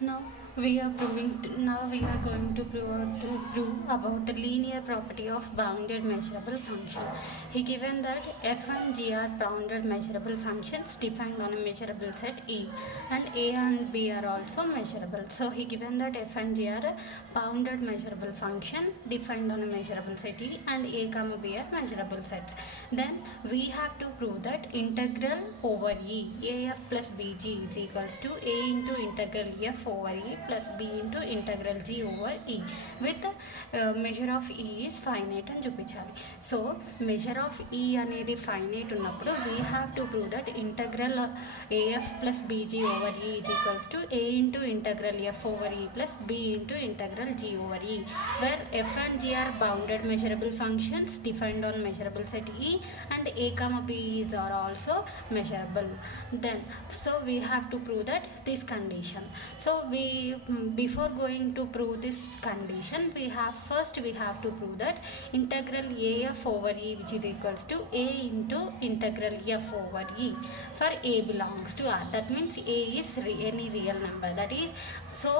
Now now we are going to prove about the linear property of bounded measurable function. He given that f and g are bounded measurable functions defined on a measurable set E, and a and b are also measurable. So he given that f and g are a bounded measurable function defined on a measurable set E, and a comma b are measurable sets. Then we have to prove that integral over E af plus bg is equals to a into integral f over E plus b into integral g over E with measure of E is finite అని చూపించాలి. So measure of E అనేది finite ఉన్నప్పుడు we have to prove that integral af plus bg over E is equals to a into integral f over E plus b into integral g over E, where f and g are bounded measurable functions defined on measurable set E, and a comma b are also measurable. Then so we have to prove that this condition. So before going to prove this condition, we have to prove that integral af over E which is equals to a into integral f over E for a belongs to R. That means a is any real number. That is, so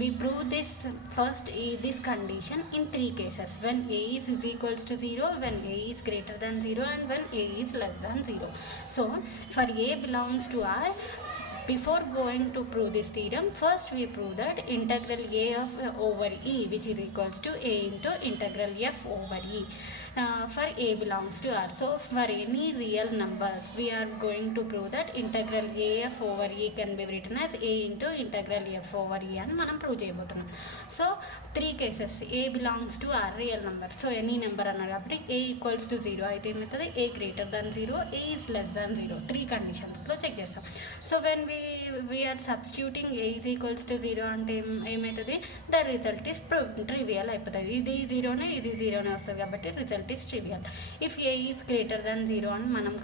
we prove this first this condition in three cases: when a is equals to 0, when a is greater than 0, and when a is less than 0. So for a belongs to R, before going to prove this theorem, first we prove that integral a of over E which is equals to a into integral f over E for a belongs to R. So for any real numbers, we are going to prove that integral af over E can be written as a into integral f over E అని మనం prove చేయబోతున్నాం. So three cases a belongs to R real number. So any number అన్నారు కాబట్టి a equals to 0 అయితే ఏమవుతుంది, a greater than 0, a is less than 0, three కండిషన్స్లో check చేస్తాం. So when we're substituting a is equals to 0 అంటే ఏమవుతుంది, the result is trivial అయిపోతుంది. ఇది జీరోనే ఇది జీరోనే వస్తుంది కాబట్టి result is trivial. If a is greater than 0 అని మనం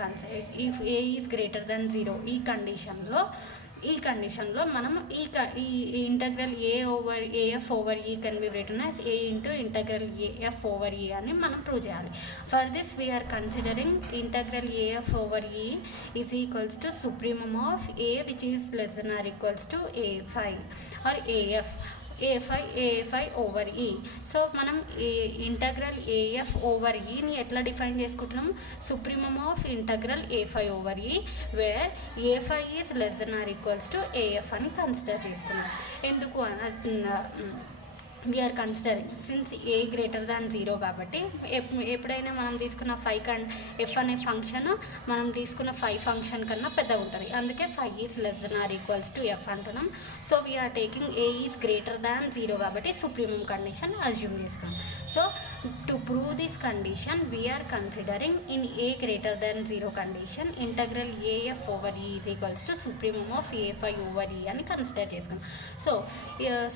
if a is greater than 0 ఈ కండిషన్లో మనం ఈ integral a over a f over E can be written as a into integral AF over E అని మనం ప్రూవ్ చేయాలి. For this we are considering integral AF over E is equals to supremum of a which is less then or equals to a5 or a5 over ఈ. So మనం integral AF over ఈని ఎట్లా define చేసుకుంటున్నాం, supremum of integral a5 over E where a5 is less then or equals to a f అని consider చేసుకున్నాం. ఎందుకు we're considering since a greater than 0 కాబట్టి ఎప్పుడైనా మనం తీసుకున్న ఎఫ్ అనే ఫంక్షన్ మనం తీసుకున్న ఫంక్షన్ కన్నా పెద్దగా ఉంటుంది, అందుకే 5 is less then or equals to f అంటున్నాం. So we're taking a is greater than 0 కాబట్టి సుప్రీమం కండిషన్ అజ్యూమ్ చేసుకున్నాం. So to prove this condition we are considering in A greater than 0 condition integral AF over E is equals to supremum of a5 over E అని consider చేసుకున్నాం. So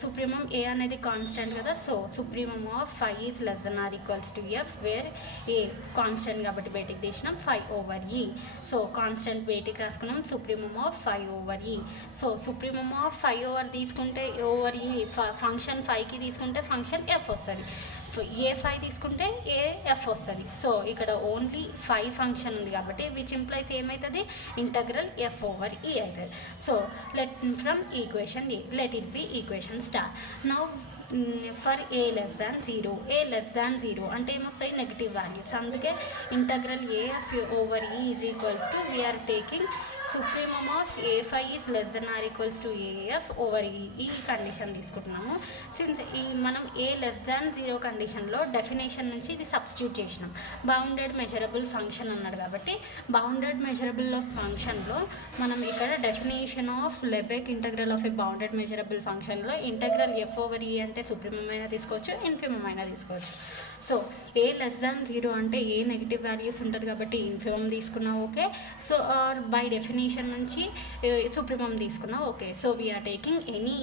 supremum ఏ అనేది constant కదా, so supremum of 5 is less then or equals to F where A constant కాబట్టి బయటికి తీసినాం 5 over ఈ. So constant బయటికి రాసుకున్నాం సుప్రీమమ్ ఆఫ్ 5 ఓవర్ ఈ. సో సుప్రీమమ్ ఆఫ్ 5 ఓవర్ తీసుకుంటే ఓవర్ ఈ ఫంక్షన్ 5కి తీసుకుంటే ఫంక్షన్ ఎఫ్ వస్తుంది, a5 తీసుకుంటే ఏఎఫ్ వస్తుంది. సో ఇక్కడ ఓన్లీ 5 ఫంక్షన్ ఉంది కాబట్టి విచ్ ఇంప్లైస్ ఏమవుతుంది, ఇంటగ్రల్ ఎఫ్ ఓవర్ ఈ అవుతుంది. So let from equation A let it be equation star. Now for A less than 0 అంటే ఏమొస్తాయి, నెగిటివ్ వాల్యూస్. అందుకే integral AF over E is equals to we're taking supremum of a5 is less then or equals to AF over E condition తీసుకుంటున్నాము. Since మనం A less than 0 కండిషన్లో definition నుంచి ఇది substitute చేసినాం. Bounded measurable function అన్నాడు కాబట్టి bounded measurable of ఫంక్షన్లో మనం ఇక్కడ definition of Lebesgue integral of a bounded measurable ఫంక్షన్లో ఇంటగ్రల్ ఎఫ్ ఓవర్ ఈ అంటే సుప్రీమమ్ అయినా తీసుకోవచ్చు, ఇన్ఫిమమ్ అయినా తీసుకోవచ్చు. సో ఏ లెస్ దాన్ 0 అంటే ఏ నెగిటివ్ వాల్యూస్ ఉంటుంది కాబట్టి ఇన్ఫిమమ్ తీసుకున్నా okay. So or by definition నుంచి సుప్రీమమ్ తీసుకున్నా okay. So we're taking any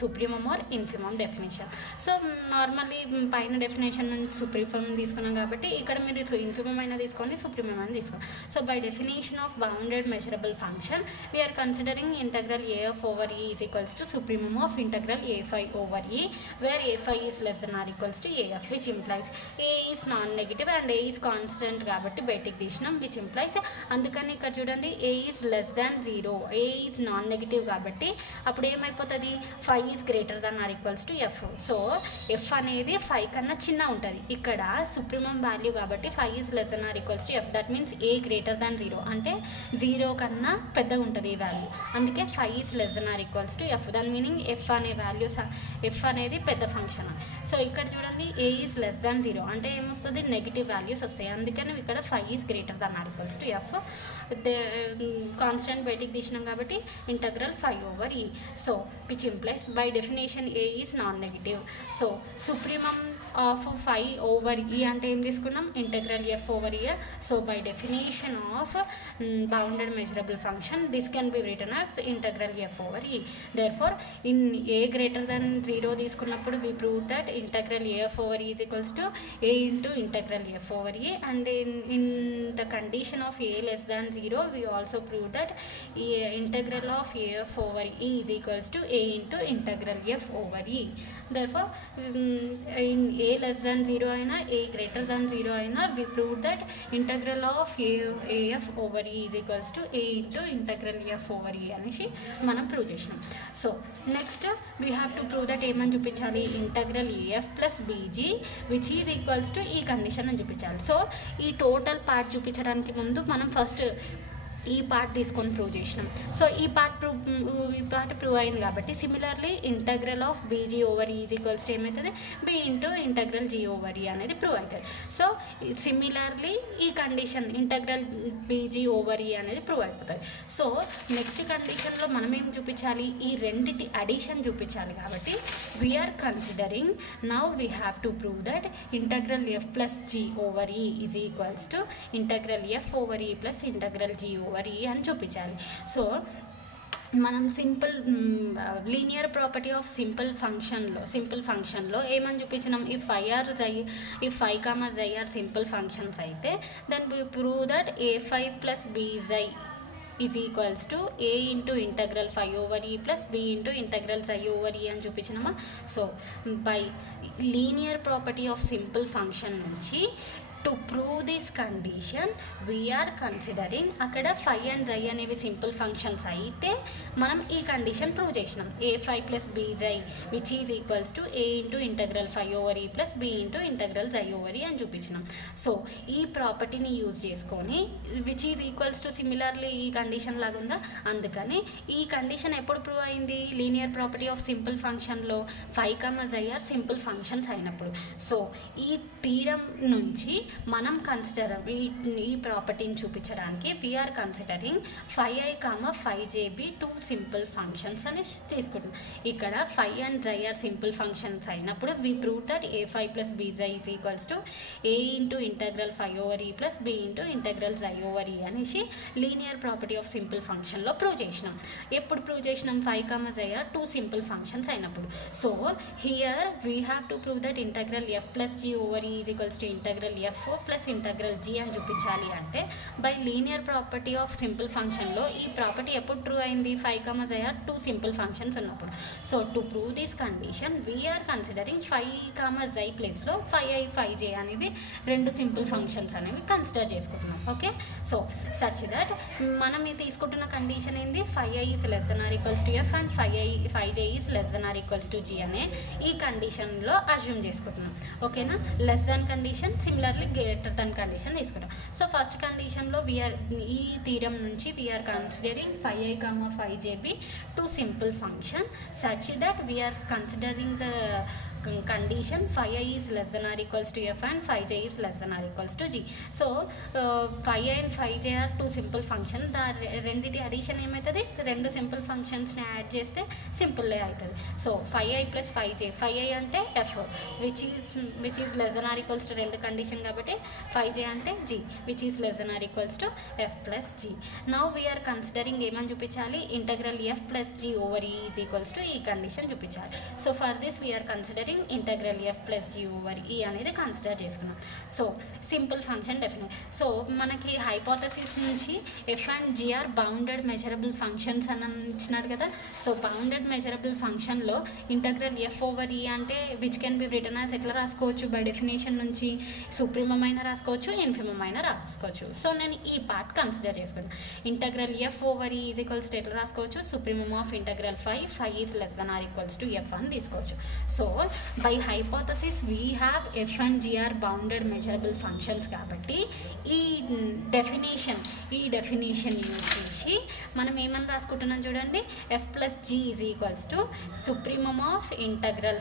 supremum or infimum definition. So normally పైన డెఫినేషన్ నుంచి సుప్రీమమ్ తీసుకున్నాం కాబట్టి ఇక్కడ మీరు ఇన్ఫిమమ్ అయినా తీసుకోండి, సుప్రీమమ్ అయినా తీసుకోండి. So by definition of bounded measurable function we're considering integral AF over E is equals to supremum of integral a5 over E where a5 is less then or equals to a f which implies a is non negative and a is constant కాబట్టి బయటికి తీసినాం which implies. అందుకని ఇక్కడ చూడండి a is less less than 0, a is non negative కాబట్టి అప్పుడు ఏమైపోతుంది, 5 is greater than or equals to F. So F అనేది 5 కన్నా చిన్న ఉంటుంది. ఇక్కడ సుప్రీమం వాల్యూ కాబట్టి 5 is less than or equals to F. That means A greater than 0 అంటే 0 కన్నా పెద్దగా ఉంటుంది ఈ వాల్యూ. అందుకే 5 is less than or equals to F. దాని మీనింగ్ ఎఫ్ అనే వాల్యూ, ఎఫ్ అనేది పెద్ద ఫంక్షన్. సో ఇక్కడ చూడండి, ఏ ఈజ్ లెస్ దాన్ 0 అంటే ఏమొస్తుంది, నెగిటివ్ వాల్యూస్ వస్తాయి. అందుకని ఇక్కడ 5 is greater than or equals to F. Constant బయటికి తీసినాం కాబట్టి ఇంటగ్రల్ 5/e. So which implies by definition A is non negative. So supremum of 5/e అంటే ఏం తీసుకున్నాం, integral f/e. So by definition of bounded measurable function this can be written as integral f/e. Therefore in A greater than 0 తీసుకున్నప్పుడు we prove that integral a/e is equals to a into integral f/e, and in the condition of a less than 0 we also prove that integral of a/e is equals to a into integral f/e. Therefore in a less than 0 aina, a greater than 0 aina, we prove that integral of af/e is equals to a into integral f/e అనేసి మనం prove చేసినాం. So next we have to prove that ఏమని చూపించాలి, integral af plus BG which is equals to ఈ condition అని చూపించాలి. So ఈ total part చూపించడానికి ముందు మనం ఫస్ట్ ఈ పార్ట్ తీసుకొని ప్రూవ్ చేసినాం. సో ఈ పార్ట్ ప్రూవ్ అయింది కాబట్టి similarly integral of b g over is equals to ఏమవుతుంది, b into integral G over E అనేది ప్రూవ్ అవుతుంది. సో సిమిలర్లీ ఈ condition integral b g over E అనేది ప్రూవ్ అయిపోతుంది. సో నెక్స్ట్ కండిషన్లో మనం ఏం చూపించాలి, ఈ రెండిటి అడిషన్ చూపించాలి. కాబట్టి we are considering now we have to prove that integral F plus G over E is equals to integral F over E plus integral G over E అని చూపించాలి. సో మనం simple linear property of simple ఫంక్షన్లో ఏమని చూపించినాం, ఈ 5 comma psi are simple functions అయితే then we prove that a5 plus bజై is equals to A into integral 5/e plus B into integral ζ/e అని చూపించినామా. So by linear property of simple function నుంచి to prove this condition we are considering అక్కడ 5 and జై అనేవి simple functions అయితే మనం ఈ condition prove చేసినాం, a5 ప్లస్ bజై which is equals to A into integral 5/e plus B into integral ζ/e అని చూపించినాం. సో ఈ ప్రాపర్టీని యూజ్ చేసుకొని which is equals to similarly ఈ కండిషన్ లాగా ఉందా, అందుకని ఈ కండిషన్ ఎప్పుడు ప్రూవ్ అయింది, లీనియర్ ప్రాపర్టీ ఆఫ్ సింపుల్ ఫంక్షన్లో 5 comma psi are simple functions అయినప్పుడు. సో ఈ థీరం నుంచి మనం ఈ ప్రాపర్టీని చూపించడానికి we are considering 5i, 5jb two simple functions అని తీసుకుంటున్నాం. ఇక్కడ 5 and psi are simple functions అయినప్పుడు we prove that a5 plus bజై is equals to A into integral 5/e plus B into integral ζ/e అనేసి లీనియర్ ప్రాపర్టీ ఆఫ్ సింపుల్ ఫంక్షన్లో prove చేసినాం. ఎప్పుడు prove చేసినాం, 5 comma psi are two simple functions అయినప్పుడు. So here we have to prove that integral F plus G over E is equals to integral F plus integral G అని చూపించాలి. అంటే by linear property of simple ఫంక్షన్లో ఈ property ఎప్పుడు true అయింది, 5 comma psi are two simple functions ఉన్నప్పుడు. So to prove this condition we are considering 5 comma psi ప్లేస్లో 5i, 5j అనేవి రెండు సింపుల్ ఫంక్షన్స్ అనేవి కన్సిడర్ చేసుకుంటున్నాం. ఓకే, సో సచ్ దట్ మనం ఇది తీసుకుంటున్న కండిషన్ ఏంది, 5i is less then or equals to F and 5j is less then or equals to G అనే ఈ కండిషన్లో అజ్యూమ్ చేసుకుంటున్నాం. ఓకేనా, less than condition similarly greater than condition తీసుకుంటాం. సో ఫస్ట్ కండిషన్లో ఈ థీరం నుంచి we're considering 5i, 5jb two simple function such that we're considering the condition 5i is less than or equals to f and 5j is less than or equals to g. So 5i and 5j are two simple function. రెండిటి addition ఏమవుతుంది, రెండు simple ఫంక్షన్స్ని add చేస్తే simple అవుతుంది. So 5i plus 5j, 5i అంటే f which is less then or equals to రెండు condition కాబట్టి 5j అంటే g which is less then or equals to f plus g. Now we're considering ఏమని చూపించాలి, integral f plus g over e is equals to ఈ condition చూపించాలి. So for this we are considering considering integral F plus G over E అనేది consider చేసుకున్నాం. So simple function definite. సో మనకి hypothesis నుంచి F and G are bounded measurable functions అని ఇచ్చినాడు కదా. సో బౌండెడ్ మెజరబుల్ ఫంక్షన్లో ఇంటగ్రల్ ఎఫ్ ఓవర్ ఈ అంటే which can be written as ఎట్లా రాసుకోవచ్చు, బై డెఫినేషన్ నుంచి సుప్రీమం అయినా రాసుకోవచ్చు, ఇన్ఫిమం అయినా రాసుకోవచ్చు. సో నేను ఈ పార్ట్ కన్సిడర్ చేసుకుంటాను. Integral F over E is equals to ఎట్లా రాసుకోవచ్చు, supremum of integral five is less then or equals to F అని తీసుకోవచ్చు. So by hypothesis we have F and G are bounded measurable functions కాబట్టి ఈ definition use చేసి మనం ఏమని రాసుకుంటున్నాం చూడండి, F plus G is equals to supremum of integral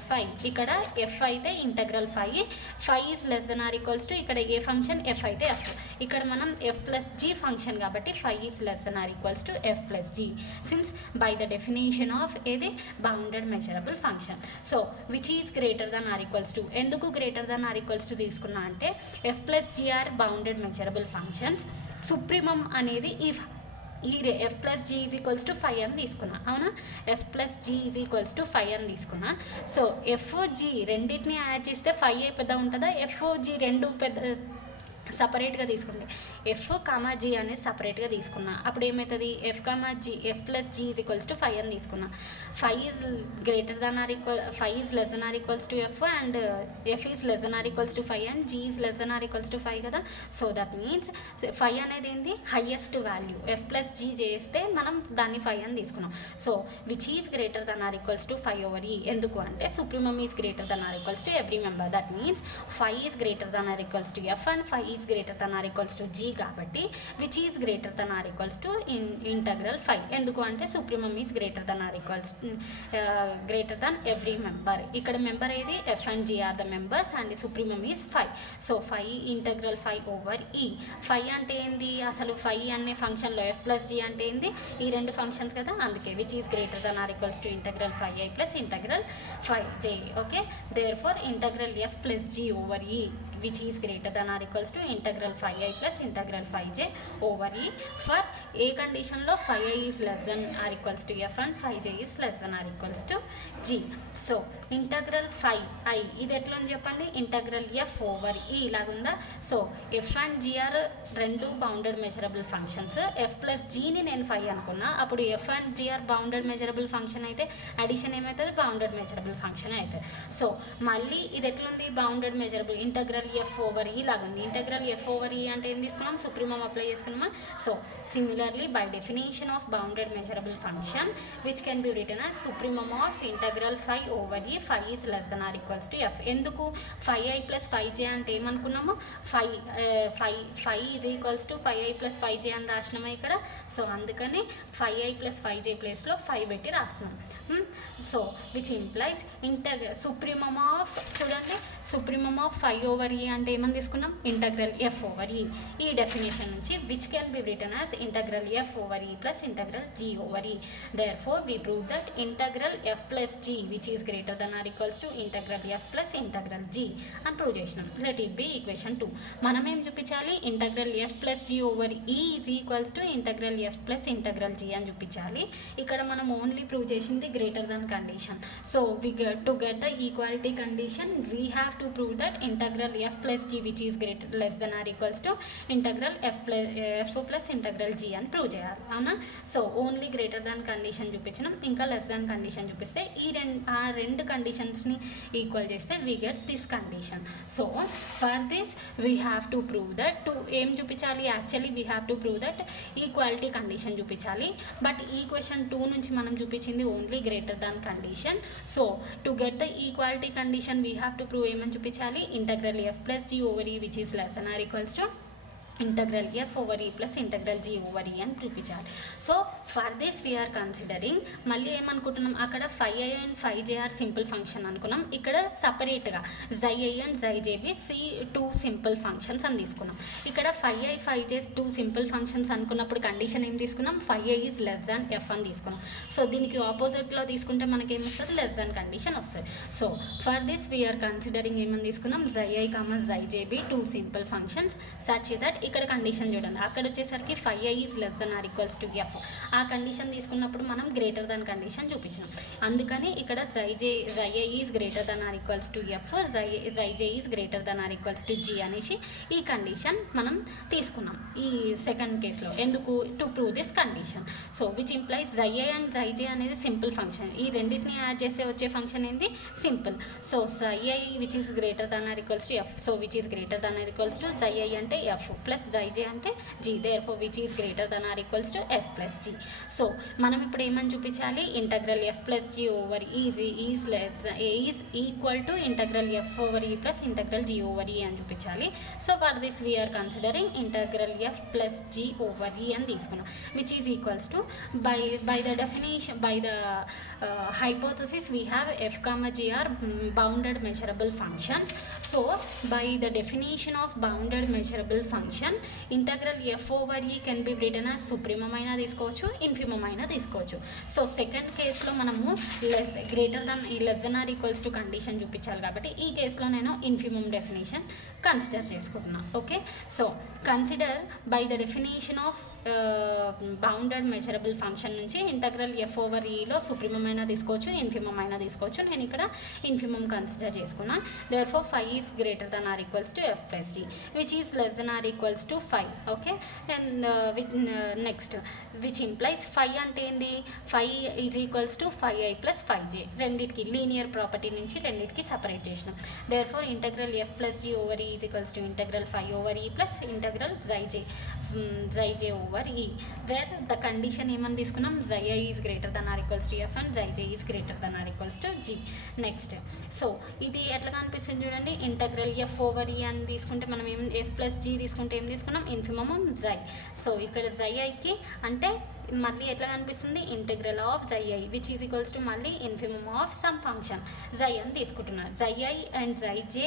ఇక్కడ ఎఫ్ అయితే integral five is less then or equals to ఇక్కడ ఏ ఫంక్షన్ ఎఫ్ అయితే ఎఫ్, ఇక్కడ మనం ఎఫ్ ప్లస్ జీ ఫంక్షన్ కాబట్టి five is less then or equals to F plus G since by the definition of ఏది bounded measurable function. So which is greater then or equals to, ఎందుకు greater then or equals to తీసుకున్నా అంటే F plus G are bounded measurable functions supremum అనేది ఈ F plus G is equals to 5 అని తీసుకున్నా, అవునా, F plus G is equals to 5 అని తీసుకున్నా. సో ఎఫ్ జీ రెండింటిని యాడ్ చేస్తే 5 పెద్ద ఉంటుందా, ఎఫ్ జీ రెండు పెద్ద సపరేట్గా తీసుకుంటే ఎఫ్ కామా జీ అనేది సపరేట్గా తీసుకున్నా, అప్పుడు ఏమవుతుంది F comma G F plus G is equals to 5 అని తీసుకున్నా. 5 is greater then or equal 5 is less then or equals to F and F is less then or equals to 5 and G is less then or equals to 5 కదా. So that means 5 అనేది ఏంటి highest value, F plus G చేస్తే మనం దాన్ని 5 అని తీసుకున్నాం. So which is greater then or equals to 5 over E, ఎందుకు అంటే supremum is greater then or equals to every member. That means 5 is greater then or equals to F and 5 is greater then or equals to G కాబట్టి which is greater then or equals to integral 5, ఎందుకు అంటే supremum is greater then or equals greater than every member. ఇక్కడ member ఏది F and G are the members and supremum is 5. So 5 integral 5 over E. 5 అంటే ఏంది అసలు 5 అనే ఫంక్షన్లో F plus G అంటే ఏంది ఈ రెండు ఫంక్షన్స్ కదా, అందుకే which is greater then or equals to integral 5i plus integral 5j. Okay, therefore integral F plus G over E which is greater than or equals to integral 5i plus integral 5j over e for a condition lo 5i is less than or equals to f and 5j is less than or equals to g. So integral 5i ఇది ఎట్లా అని చెప్పండి, integral F over E ఇలాగుందా. So F and G are రెండు bounded measurable functions, F plus జీని నేను 5 అనుకున్నా, అప్పుడు F and G are bounded measurable function అయితే అడిషన్ ఏమవుతుంది బౌండెడ్ మెజరబుల్ ఫంక్షన్ అవుతుంది. సో మళ్ళీ ఇది ఎట్లుంది bounded measurable integral F over E లాగుంది. ఇంటగ్రల్ ఎఫ్ ఓవర్ ఈ అంటే ఏం తీసుకున్నాం సుప్రీమం అప్లై చేసుకున్నామా. So similarly by definition of bounded measurable function which can be written as supremum of integral 5 over E 5 is less then or equals to F. ఎందుకు 5i plus 5j అంటే ఏమనుకున్నాము 5 is equals to 5i plus 5j అని రాసినామా ఇక్కడ. So అందుకని 5i plus 5j ప్లేస్లో 5 పెట్టి రాస్తున్నాం. So which implies supremum of చూడండి సుప్రీమం ఆఫ్ 5 ఓవర్ ఈ అంటే ఏమని తీసుకున్నాం ఇంటగ్రల్ ఎఫ్ ఓవర్ ఈ. ఈ డెఫినేషన్ నుంచి which can be written as integral F over E plus integral G over E. Therefore we prove that integral F plus G which is greater then or equals to integral F plus integral G అని prove చేసినాం. Let it be equation 2. మనం ఏం చూపించాలి integral F plus G over E is equals to integral F plus integral G అని చూపించాలి. ఇక్కడ మనం only prove చేసింది greater than condition. So to get the equality condition we have to prove that integral F plus G which is greater less then or equals to integral F plus integral G అని prove చేయాలి, అవునా. So only greater than condition చూపించినాం, ఇంకా less than condition చూపిస్తే ఆ రెండు కండిషన్స్ని equal చేస్తే we get this condition. So for this we have to prove that ఏం చూపించాలి actually we have to prove that equality condition చూపించాలి. బట్ ఈక్వేషన్ 2 నుంచి మనం చూపించింది only greater than condition. So to get the equality condition we have to prove ఏమని చూపించాలి integral F plus G over E which is less then or equals to integral F over E plus integral G over E అని చూపించాలి. So for this we are considering మళ్ళీ ఏమనుకుంటున్నాం అక్కడ 5i and 5j are simple function అనుకున్నాం, ఇక్కడ సపరేట్గా xi and xjb two simple functions అని తీసుకున్నాం. ఇక్కడ 5i 5j 2 సింపుల్ ఫంక్షన్స్ అనుకున్నప్పుడు కండిషన్ ఏం తీసుకున్నాం 5i is less than F అని తీసుకున్నాం. సో దీనికి ఆపోజిట్లో తీసుకుంటే మనకి ఏమి వస్తుంది లెస్ దాన్ కండిషన్ వస్తుంది. So for this we are considering ఏమని తీసుకున్నాం xi, xjb 2 simple functions such that ఇక్కడ కండిషన్ చూడండి, అక్కడ వచ్చేసరికి 5i is less then or equals to f. ఆ కండిషన్ తీసుకున్నప్పుడు మనం గ్రేటర్ దాన్ కండిషన్ చూపించినాం. అందుకని ఇక్కడ xi is greater then or equals to f, xj is greater then or equals to g అనేసి ఈ కండిషన్ మనం తీసుకున్నాం ఈ సెకండ్ కేసులో. ఎందుకు? To prove this condition. So which implies xi and xj అనేది సింపుల్ ఫంక్షన్. ఈ రెండింటిని యాడ్ చేస్తే వచ్చే ఫంక్షన్ ఏంటి? Simple. So xi which is greater than or equals to F. So which is greater than or equals to xi అంటే F plus xj అంటే g. Therefore which is greater than or equals to F plus g. So మనం ఇప్పుడు ఏమని చూపించాలి? Integral F plus G over is equal to integral F over E plus integral G over E అని చూపించాలి. So for this we are considering integral F plus G over E అని తీసుకున్నాం, which is equals to by the definition, by the hypothesis we have f comma g are bounded measurable functions. So by the definition of bounded measurable function, integral f over e can be written as supremum అయినా తీసుకోవచ్చు, infimum అయినా తీసుకోవచ్చు. So second కేసులో మనము less then or equals to condition చూపించాలి కాబట్టి ఈ కేసులో నేను ఇన్ఫిమమ్ డెఫినేషన్ కన్సిడర్ చేసుకుంటున్నాను. Okay, so consider by the definition of bounded measurable function నుంచి ఇంటగ్రల్ ఎఫ్ ఓవర్ ఈలో సుప్రీమం అయినా తీసుకోవచ్చు, ఇన్ఫిమమ్ అయినా తీసుకోవచ్చు. నేను ఇక్కడ ఇన్ఫిమమ్ కన్సిడర్ చేసుకున్నా. Therefore 5 is greater then or equals to F plus G, which is less then or equals to 5. Okay, and next which implies 5 అంటే ఏంది? 5 is equals to 5i plus 5j. రెండింటికి linear property నుంచి రెండింటికి separate చేసినాం. Therefore integral F plus G over E is equals to integral 5 over E plus integral xj over E, where the condition ఏమని తీసుకున్నాం? xi is greater then or equals to F and xj is greater then or equals to G. Next, so ఇది ఎట్లా కనిపిస్తుంది చూడండి, integral F over E అని తీసుకుంటే మనం ఏం ఎఫ్ ప్లస్ జీ తీసుకుంటే ఏం తీసుకున్నాం? Infimum xi. సో ఇక్కడ xiకి అంటే మళ్ళీ ఎట్లా కనిపిస్తుంది? Integral of xi which is equals to మళ్ళీ infimum of some function xi అని తీసుకుంటున్నారు. xi and xj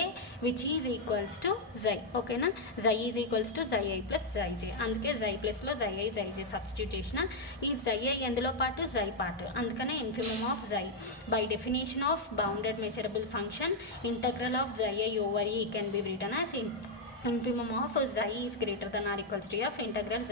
which is equals to xi. ఓకేనా, xi is equals to xi plus xj. అందుకే xi ప్లస్లో xi xj సబ్స్టిట్యూట్ చేసిన. ఈ xi ఎందులో పాటు? xi part. అందుకనే infimum of xi. By definition of bounded measurable function integral of xi over E can be written as infimum of xi is greater than or equals to f integral